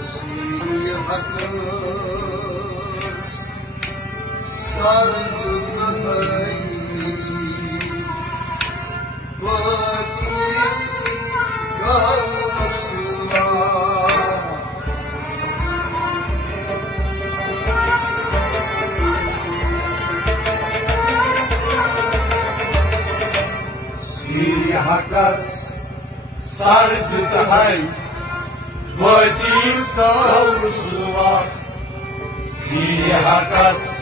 Seni hakkız sardım vakit kalmasına. Seni hakkız sardım vakit kalmasına. Seni hakkız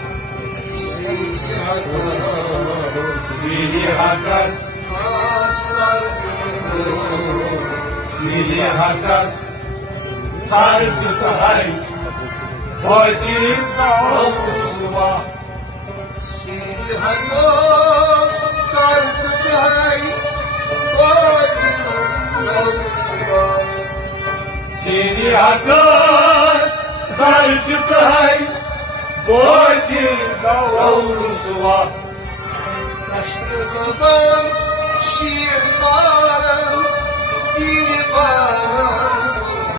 Seni hakkız sardık hay Vadin kavusuma. Seni hakkız sardık hay Vadin kavusuma. Seni hakkız sardık hay Vadin kavusuma. Taşlı babam şiirlerim bir bağım